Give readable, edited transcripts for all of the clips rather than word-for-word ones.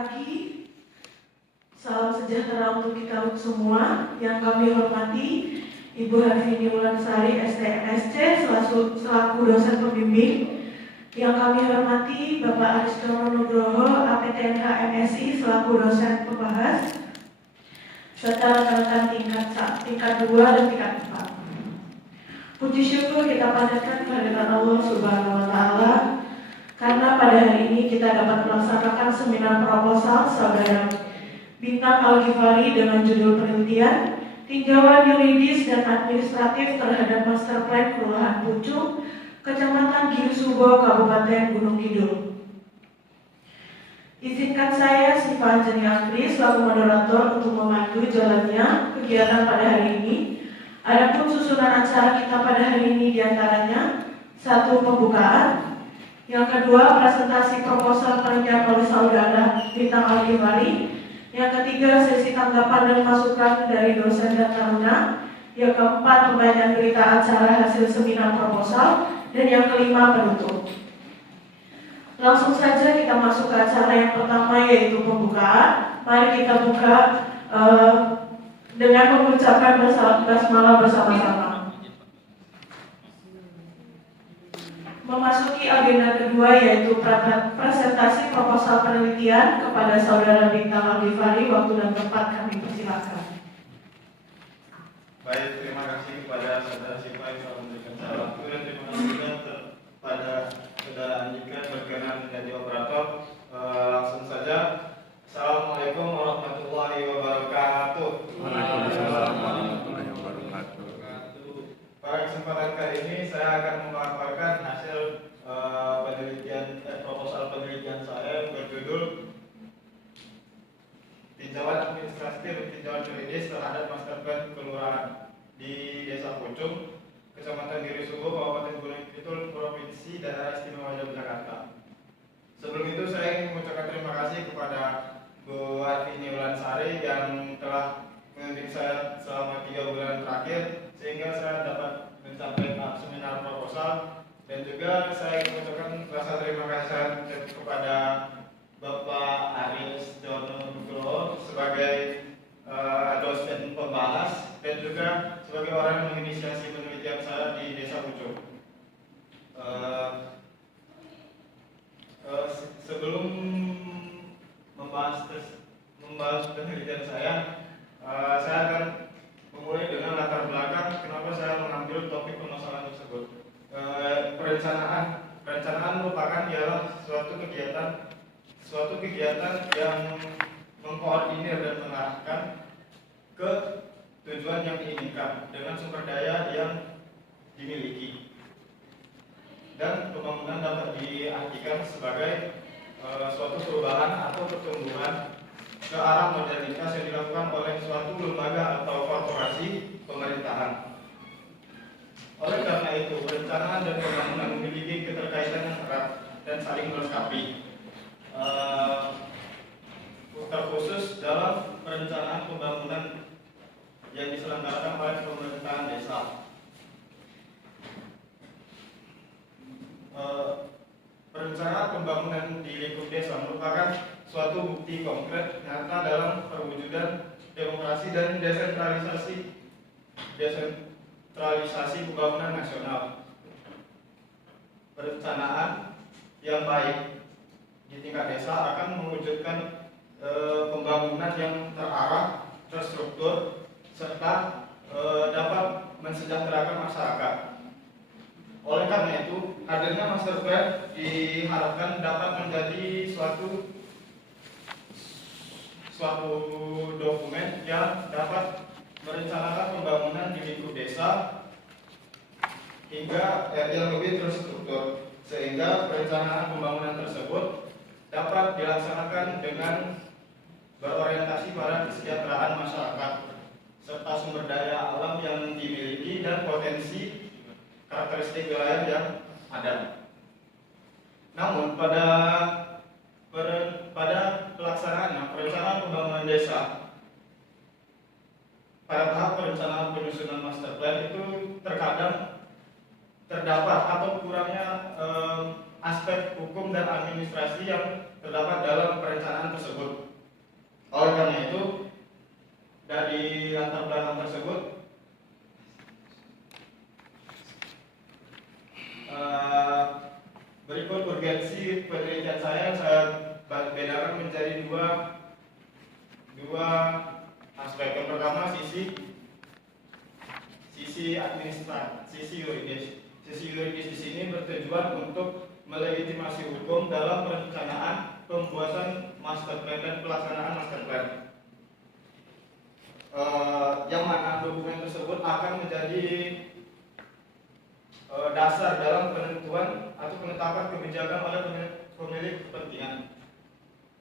pagi, salam sejahtera untuk kita semua. Yang kami hormati Ibu Harvini Wulansari, STMSC, selaku dosen pembimbing. Yang kami hormati Bapak Ariston Nugroho, APTNH MSI, selaku dosen pembahas, serta rekan-rekan tingkat 2 dan tingkat 4. Puji syukur kita panjatkan kehadiran Allah Subhanahu wa Ta'ala, karena pada hari ini kita dapat melaksanakan seminar proposal saudara Bintang Al-Ghifari dengan judul penelitian tinjauan yuridis dan administratif terhadap Master Plan Kelurahan Pucung, Kecamatan Girisubo, Kabupaten Gunung Kidul. Izinkan saya, Siva Anjani Asri, selaku moderator untuk memandu jalannya kegiatan pada hari ini. Adapun susunan acara kita pada hari ini diantaranya: 1. Pembukaan, yang kedua presentasi proposal penelitian oleh saudara Bintang Al-Ghifari, yang ketiga sesi tanggapan dan masukan dari dosen dan taruna, yang keempat pembacaan berita acara hasil seminar proposal, dan yang kelima penutup. Langsung saja kita masuk ke acara yang pertama, yaitu pembukaan. Mari kita buka dengan mengucapkan basmalah bersama-sama. Memasuki agenda kedua, yaitu presentasi proposal penelitian kepada saudara Bintang Al-Ghifari. Waktu dan tempat kami persilakan. Baik, terima kasih kepada saudara Siva yang telah memberikan saya waktu, dan terima kasih juga kepada saudara Andika berkenan menjadi operator. Langsung saja. Assalamualaikum warahmatullahi wabarakatuh. Waalaikumsalam warahmatullahi wabarakatuh. Pada kesempatan kali ini saya akan memaparkan hasil proposal penelitian saya berjudul tinjauan administratif tinjauan yuridis terhadap Master Plan Kelurahan di Desa Pucung, Kecamatan Girisubo, Kabupaten Gunung Kidul, Provinsi Daerah Istimewa Yogyakarta. Sebelum itu saya ingin mengucapkan terima kasih kepada Bu Harvini Wulansari yang telah membimbing saya selama 3 bulan terakhir, sehingga saya dapat mencapai seminar proposal. Dan juga saya ingin mengucapkan rasa terima kasih kepada Bapak Ariston Nugroho sebagai dosen pembahas dan juga sebagai orang yang menginisiasi penelitian saya di Desa Pucung. Sebelum membahas penelitian saya akan memulai dengan latar belakang kenapa saya mengambil topik permasalahan tersebut. Perencanaan merupakan ialah suatu kegiatan yang mengkoordinir dan mengarahkan ke tujuan yang diinginkan dengan sumber daya yang dimiliki. Dan pembangunan dapat diartikan sebagai suatu perubahan atau pertumbuhan ke arah modernitas yang dilakukan oleh suatu lembaga atau korporasi pemerintahan. Oleh karena itu, perencanaan dan pembangunan memiliki keterkaitan yang erat dan saling melengkapi. Terkhusus dalam perencanaan pembangunan yang diselenggarakan oleh pemerintahan desa. Perencanaan pembangunan di lingkup desa merupakan suatu bukti konkret nyata dalam perwujudan demokrasi dan desentralisasi pembangunan nasional. Perencanaan yang baik di tingkat desa akan mewujudkan pembangunan yang terarah, terstruktur, serta dapat mensejahterakan masyarakat. Oleh karena itu, hadirnya Master Plan diharapkan dapat menjadi suatu dokumen yang dapat merencanakan pembangunan di lingkup desa hingga yang lebih terstruktur, sehingga perencanaan pembangunan tersebut dapat dilaksanakan dengan berorientasi pada kesejahteraan masyarakat serta sumber daya alam yang dimiliki dan potensi karakteristik wilayah yang ada. Namun pada pelaksanaannya, perencanaan pembangunan desa pada tahap perencanaan penyusunan master plan itu terkadang terdapat atau kurangnya aspek hukum dan administrasi yang yang terdapat dalam perencanaan tersebut. Oleh karena itu, dari latar belakang tersebut, berikut urgensi penelitian saya bedakan menjadi dua aspek. Yang pertama sisi administratif, sisi yuridis. Sisi yuridis di sini bertujuan untuk melegitimasi hukum dalam perencanaan, pembuatan master plan dan pelaksanaan master plan. Yang mana dokumen tersebut akan menjadi dasar dalam penentuan atau penetapan kebijakan oleh pemilik kepentingan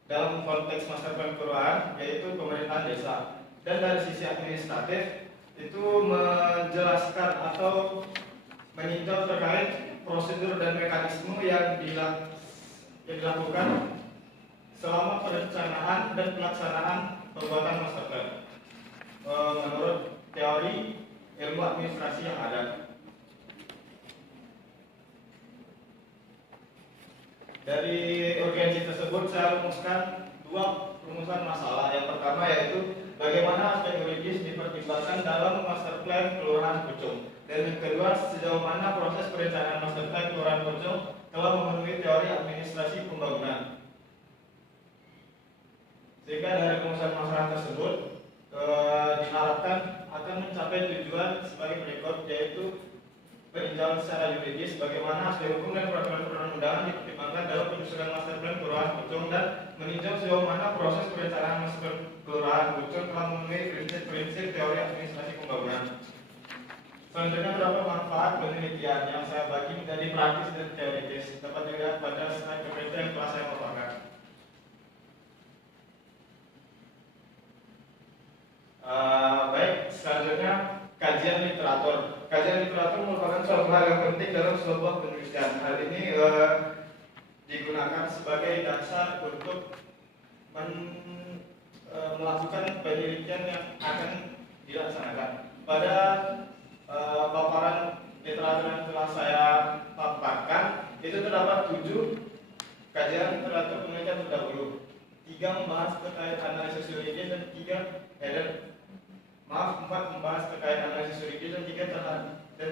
dalam konteks master plan kelurahan, yaitu pemerintahan desa. Dan dari sisi administratif itu menjelaskan atau meninjau terkait prosedur dan mekanisme yang dilakukan selama perencanaan dan pelaksanaan pembuatan master plan menurut teori ilmu administrasi yang ada. Dari urgensi tersebut saya rumuskan dua rumusan masalah. Yang pertama yaitu bagaimana aspek yuridis dipertimbangkan dalam master plan kelurahan Pucung. Dan yang kedua, sejauh mana proses perencanaan master plan kelurahan Pucung telah memenuhi teori administrasi pembangunan. Sehingga dari rumusan masalah tersebut diharapkan akan mencapai tujuan sebagai berikut, yaitu peninjauan secara yuridis bagaimana aspek hukum dan peraturan perundang-undangan dipertimbangkan dalam penyusunan master plan kelurahan Pucung, dan meninjau sejauh mana proses perencanaan master plan kelurahan Pucung telah memenuhi prinsip-prinsip teori administrasi pembangunan. Selanjutnya, berapa manfaat penelitian yang saya bagi menjadi praktis dan teoritis dapat dilihat pada slide PPT yang telah saya paparkan. Baik, selanjutnya kajian literatur. Kajian literatur merupakan suatu hal yang penting dalam sebuah penelitian. Hal ini digunakan sebagai dasar untuk melakukan penelitian yang akan dilaksanakan. Pada paparan literatur yang telah saya paparkan, itu terdapat 7 kajian literatur penelitian terdahulu. 3 membahas terkait analisis yuridis dan 4 membahas terkait analisis yuridis dan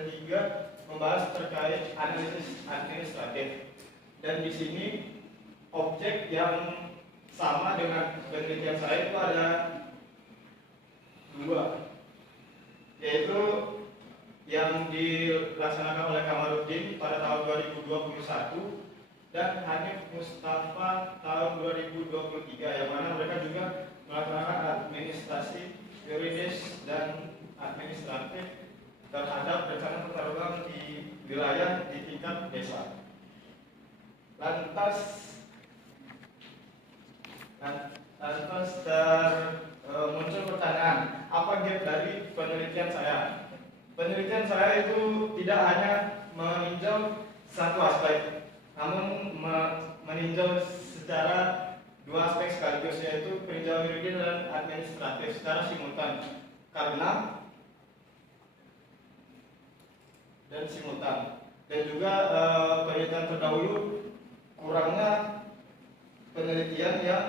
3 membahas terkait analisis administratif. Dan di sini objek yang sama dengan penelitian saya itu ada 2, yaitu yang dilaksanakan oleh Kamarudin pada tahun 2021 dan Hanif Mustafa tahun 2023, yang mana mereka juga melaksanakan administrasi yuridis dan administratif terhadap rencana tata ruang di wilayah di tingkat desa. Lantas muncul pertanyaan, apa gap dari penelitian saya? Penelitian saya itu tidak hanya meninjau satu aspek, namun meninjau secara 2 aspek sekaligus, yaitu peninjauan yuridis dan administratif secara simultan. Dan juga penelitian terdahulu kurangnya penelitian yang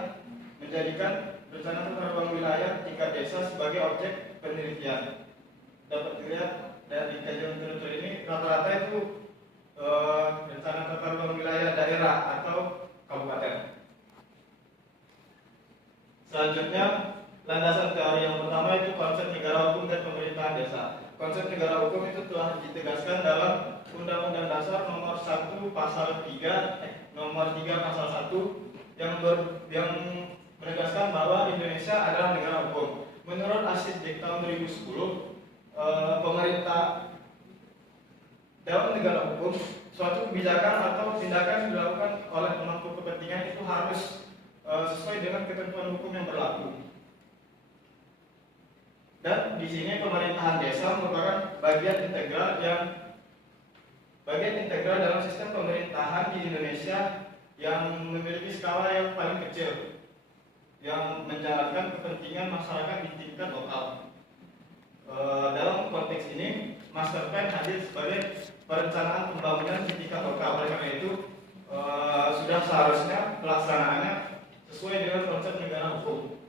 menjadikan rencana tata ruang wilayah tingkat desa sebagai objek penelitian. Dapat dilihat dari kajian literatur ini, rata-rata itu rencana tata ruang wilayah daerah atau kabupaten. Selanjutnya, landasan teori yang pertama itu konsep negara hukum dan pemerintahan desa. Konsep negara hukum itu telah ditegaskan dalam Undang-Undang Dasar Nomor 1 Pasal 3 Pasal 1 yang menegaskan bahwa Indonesia adalah negara hukum. Menurut Asisdik tahun 2010, pemerintah dalam negara hukum, suatu kebijakan atau tindakan dilakukan oleh pemangku kepentingan itu harus sesuai dengan ketentuan hukum yang berlaku. Dan di sini pemerintahan desa merupakan bagian integral dalam sistem pemerintahan di Indonesia yang memiliki skala yang paling kecil, yang menjalankan kepentingan masyarakat di tingkat lokal. Dalam konteks ini, master plan hadir sebagai perencanaan pembangunan di tingkat lokal. Oleh karena itu, sudah seharusnya pelaksanaannya sesuai dengan konsep negara hukum.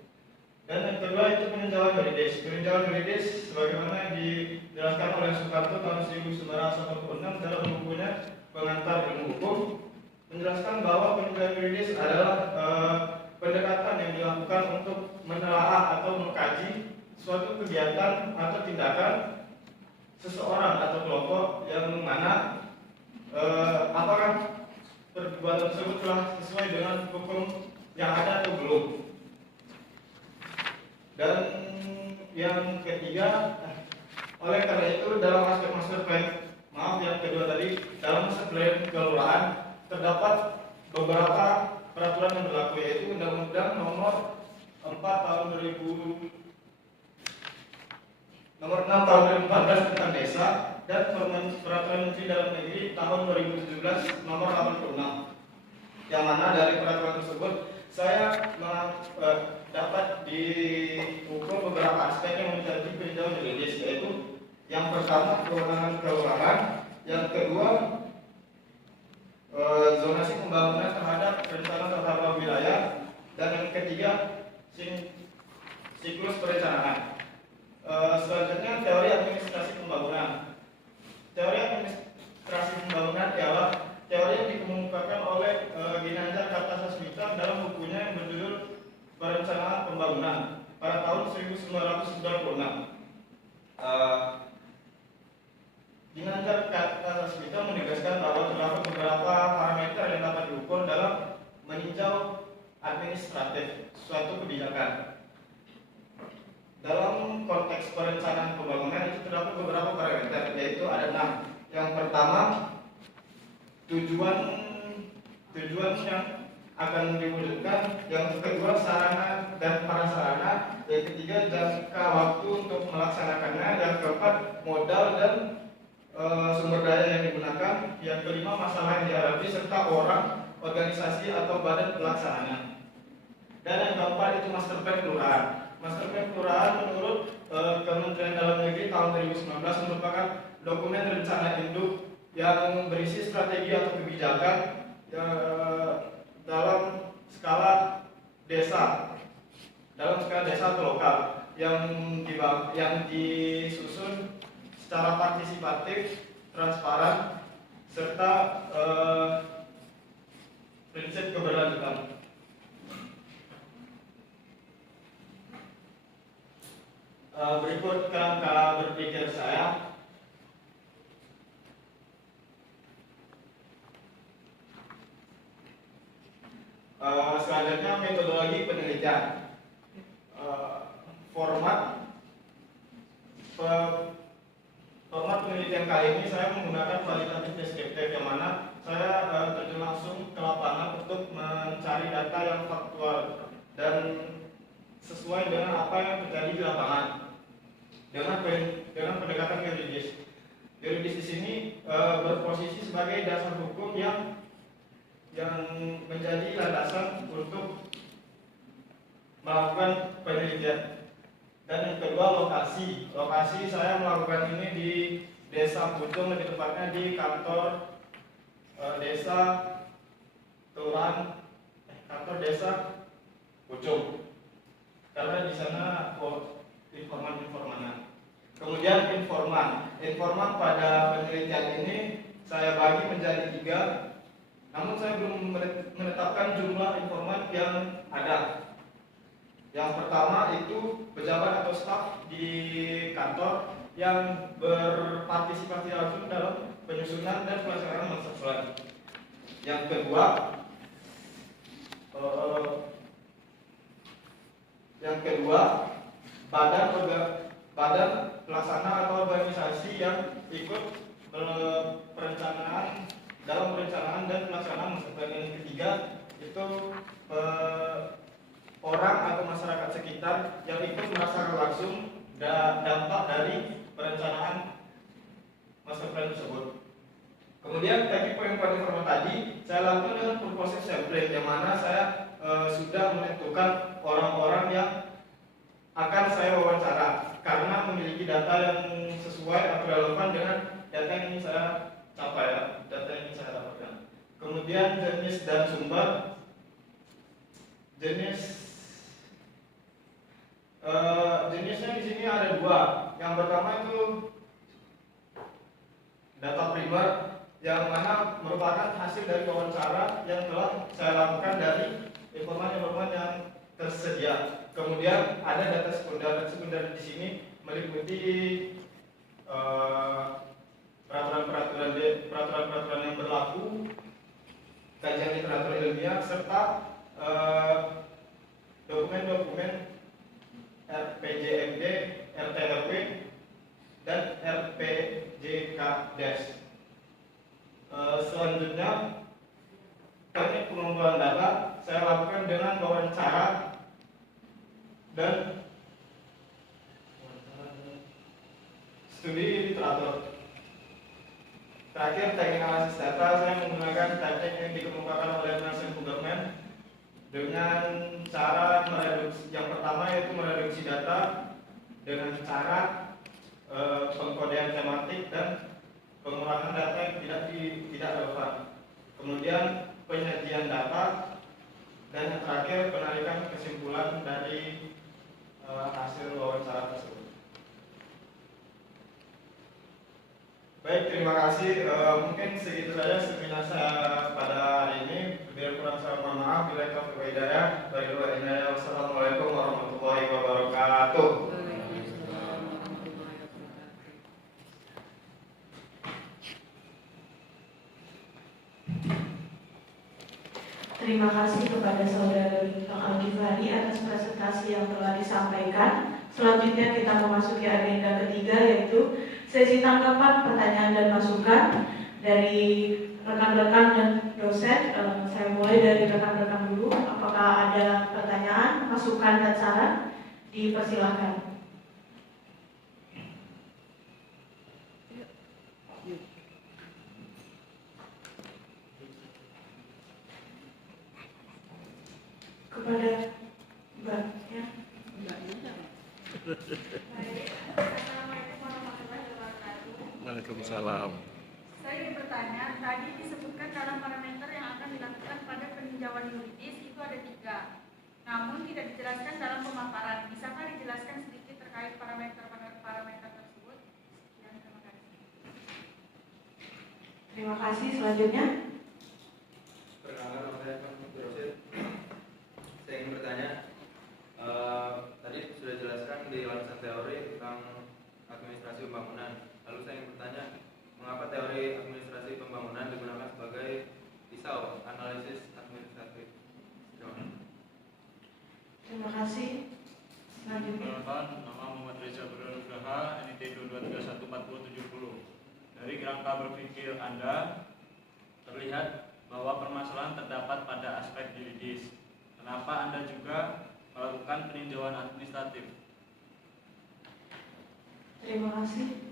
Dan yang kedua itu peninjauan yuridis. Peninjauan yuridis sebagaimana dijelaskan oleh Soekarno tahun 1986 dalam bukunya Pengantar Ilmu Hukum, menjelaskan bahwa peninjauan yuridis adalah pendekatan yang dilakukan untuk menelaah atau mengkaji suatu kegiatan atau tindakan seseorang atau kelompok yang mana apakah perbuatan tersebut telah sesuai dengan hukum yang ada atau belum. Dan yang ketiga, oleh karena itu dalam aspek master plan, yang kedua tadi, dalam master plan kelurahan terdapat beberapa peraturan yang berlaku, yaitu Undang-Undang Nomor 4 Tahun 2000, Nomor 6 Tahun 2014 tentang Desa, dan Peraturan Menteri Dalam Negeri Tahun 2017 Nomor 86. Yang mana dari peraturan tersebut saya dapat diukur beberapa aspek yang menjadi peninjauan yuridis, yaitu yang pertama kewenangan kelurahan, yang kedua zonasi pembangunan terhadap rencana tata wilayah, dan yang ketiga siklus perencanaan. Selanjutnya teori administrasi pembangunan. Teori administrasi pembangunan ialah teori yang dikemukakan oleh Ginanjar Kartasasmita dalam bukunya yang berjudul Perencanaan Pembangunan pada tahun 1996. Ginanjar Kartasasmita menegaskan bahwa terdapat beberapa parameter yang dapat diukur dalam meninjau administratif suatu kebijakan. Dalam konteks perencanaan pembangunan itu terdapat beberapa parameter, yaitu ada 6. Yang pertama, tujuan yang akan diwujudkan, yang kedua sarana dan prasarana, yang ketiga jangka waktu untuk melaksanakannya, yang keempat modal dan sumber daya yang digunakan, yang kelima masalah yang dihadapi serta orang, organisasi atau badan pelaksananya, dan yang keempat itu master plan kelurahan. Master plan kelurahan menurut Kementerian Dalam Negeri tahun 2019 merupakan dokumen rencana induk yang berisi strategi atau kebijakan dalam skala desa, atau lokal yang disusun secara partisipatif, transparan, serta prinsip keberlanjutan. Berikut kerangka berpikir saya. Selanjutnya metodologi penelitian. Format penelitian kali ini saya menggunakan kualitatif deskriptif, yang mana saya terjun langsung ke lapangan untuk mencari data yang faktual dan sesuai dengan apa yang terjadi di lapangan dengan pendekatan yuridis. Yuridis di sini berposisi sebagai dasar hukum yang menjadi landasan untuk melakukan penelitian. Dan yang kedua, lokasi saya melakukan ini di Desa Pucung, lebih tepatnya di kantor desa kelurahan kantor desa Pucung, karena di sana informan. Kemudian informan pada penelitian ini saya bagi menjadi 3, namun saya belum menetapkan jumlah informan yang ada. Yang pertama itu pejabat atau staf di kantor yang berpartisipasi langsung dalam penyusunan dan pelaksanaan master plan. Yang kedua, badan pelaksana atau organisasi yang ikut perencanaan dalam perencanaan dan pelaksanaan master plan. Yang ketiga itu orang atau masyarakat sekitar yang ikut merasakan langsung dampak dari perencanaan master plan tersebut. Kemudian bagi poin-poin informan tadi saya lakukan dengan proses sampling, yang mana saya sudah menentukan orang-orang yang akan saya wawancara karena memiliki data yang sesuai atau relevan dengan data yang ingin saya capai, data yang ingin saya dapatkan. Kemudian sumber. Jenisnya di sini ada dua. Yang pertama itu data primer, yang mana merupakan hasil dari wawancara yang telah saya lakukan dari informan-informan yang tersedia. Kemudian ada data sekunder. Data sekunder di sini meliputi peraturan-peraturan yang berlaku, kajian literatur ilmiah, serta dokumen-dokumen RPJMD, RTRW, dan RPJKDES. Selanjutnya, teknik pengumpulan data saya lakukan dengan wawancara dan studi literatur. Terakhir, teknik analisis data saya menggunakan teknik yang dikemukakan oleh National Government dengan cara mereduksi. Yang pertama yaitu mereduksi data dengan cara pengkodean tematik dan pengurangan data yang tidak relevan. Kemudian penyajian data, dan yang terakhir penarikan kesimpulan dari hasil wawancara tersebut. Baik, terima kasih. Mungkin segitu saja seminar saya pada hari ini. Bila kurang saya mohon maaf. Bila taufiq wal hidayah. Wassalamualaikum warahmatullahi wabarakatuh. Terima kasih kepada Saudara Bintang Al-Ghifari atas presentasi yang telah disampaikan. Selanjutnya kita memasuki agenda ketiga, yaitu sesi tanggapan, pertanyaan, dan masukan dari rekan-rekan dan dosen. Saya mulai dari rekan-rekan dulu. Apakah ada pertanyaan, masukan, dan saran? Dipersilahkan. Kepada Mbak, ya. Baik. Assalamualaikum warahmatullahi wabarakatuh. Waalaikumsalam. Saya ingin bertanya, tadi disebutkan dalam parameter yang akan dilakukan pada peninjauan yuridis itu ada 3. Namun tidak dijelaskan dalam pemaparan. Bisakah dijelaskan sedikit terkait parameter tersebut? Sekian, terima kasih. Terima kasih. Selanjutnya. Perkenalkan, nama saya Abdul Rosid. Saya ingin bertanya, tadi sudah dijelaskan di landasan teori tentang administrasi pembangunan. Lalu saya ingin bertanya, mengapa teori administrasi pembangunan digunakan sebagai pisau analisis administratif? Terima kasih. Selanjutnya. Perkenalkan, nama Muhammad Reza Bernugraha, NIT 22314070. Dari kerangka berpikir Anda, terlihat bahwa permasalahan terdapat pada aspek yuridis. Kenapa Anda juga melakukan peninjauan administratif? Terima kasih.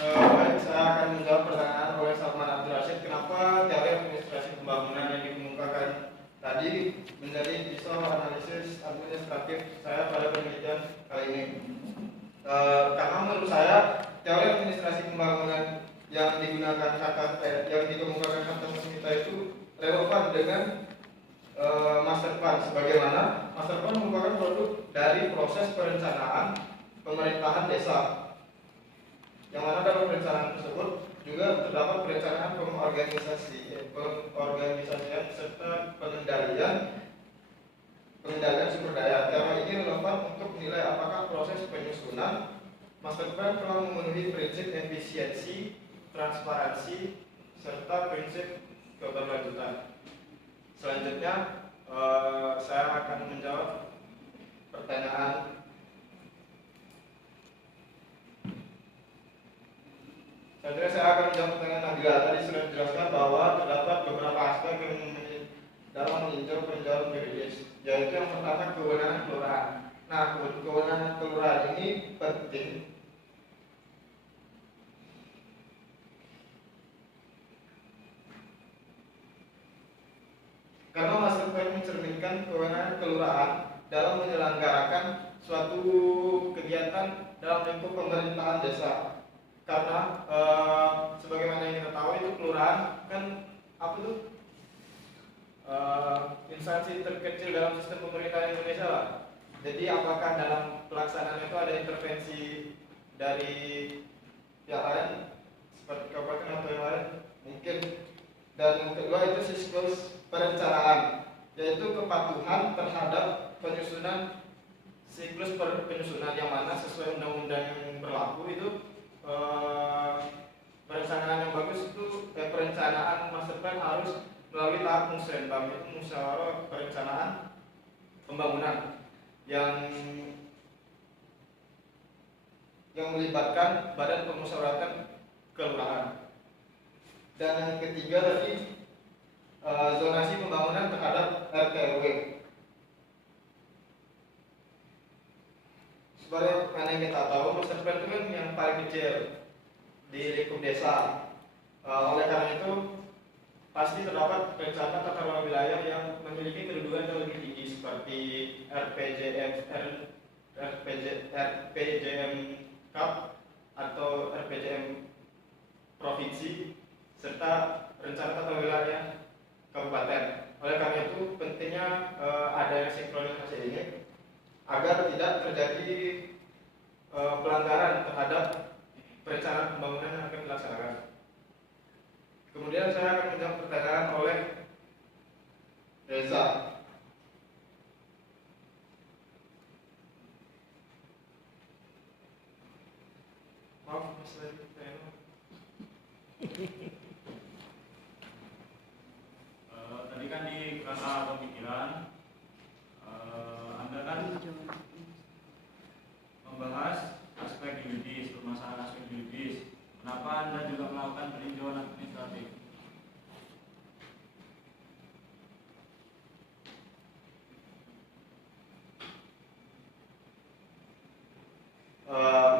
Baik, saya akan menjawab pertanyaan oleh Salman Abdul Rashid. Kenapa teori administrasi pembangunan yang dikemukakan tadi menjadi pisau analisis administratif saya pada penelitian kali ini? Karena menurut saya teori administrasi pembangunan yang digunakan yang dikemukakan kata kita itu relevan dengan master plan. Sebagaimana master plan merupakan produk dari proses perencanaan pemerintahan desa, yang mana dalam perencanaan tersebut juga terdapat perencanaan pengorganisasian serta pengendalian sumber daya. Tema ini relevan untuk menilai apakah proses penyusunan master plan telah memenuhi prinsip efisiensi, transparansi, serta prinsip keberlanjutan. Selanjutnya saya akan menjawab pertanyaan selanjutnya. Saya akan menjawab pertanyaan Nabila. Tadi sudah dijelaskan bahwa terdapat beberapa aspek yang dalam meninjau peninjauan yuridis, yaitu yang pertama kewenangan kelurahan. Namun kewenangan kelurahan ini penting karena master plan mencerminkan kewenangan kelurahan dalam menyelenggarakan suatu kegiatan dalam lingkup pemerintahan desa. Karena sebagaimana yang kita tahu itu kelurahan kan apa tuh instansi terkecil dalam sistem pemerintahan Indonesia lah. Jadi apakah dalam pelaksanaan itu ada intervensi dari pihak lain seperti kabupaten atau yang lain? Mungkin. Dan yang kedua itu siklus perencanaan, yaitu kepatuhan terhadap penyusunan siklus penyusunan yang mana sesuai undang-undang yang berlaku itu perencanaan yang bagus itu perencanaan master plan harus melalui tahap musrenbang, itu musyawarah perencanaan pembangunan yang melibatkan badan pemusyawaratan kelurahan. Dan yang ketiga tadi zonasi pembangunan terhadap RT/RW. Sebagaimana yang kita tahu, master plan itu kan yang paling kecil di lingkup desa. Oleh karena itu pasti terdapat rencana tata ruang wilayah yang memiliki kedudukan yang lebih tinggi seperti RPJM Kap atau RPJM provinsi serta rencana tata wilayah kabupaten. Oleh karena itu pentingnya adanya sinkronisasi ini agar tidak terjadi pelanggaran terhadap perencanaan pembangunan yang akan dilaksanakan. Kemudian saya akan menjawab pertanyaan oleh Reza. Maaf, Mas Reza. Tadi kan di kata pemikiran Anda kan membahas aspek yuridis, permasalahan aspek yuridis. Kenapa Anda juga melakukan peninjauan administratif?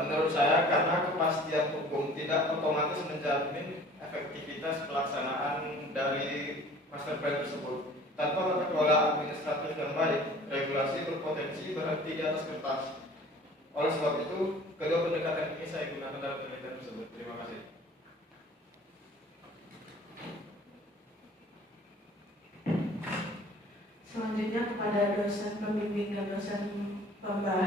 Menurut saya karena kepastian hukum tidak otomatis menjamin efektivitas pelaksanaan dari master plan tersebut. Tanpa tata kelola administratif yang baik, regulasi berpotensi berhenti di atas kertas. Oleh sebab itu, kedua pendekatan ini saya gunakan dalam penelitian tersebut. Terima kasih. Selanjutnya kepada dosen pembimbing dan dosen pembahas.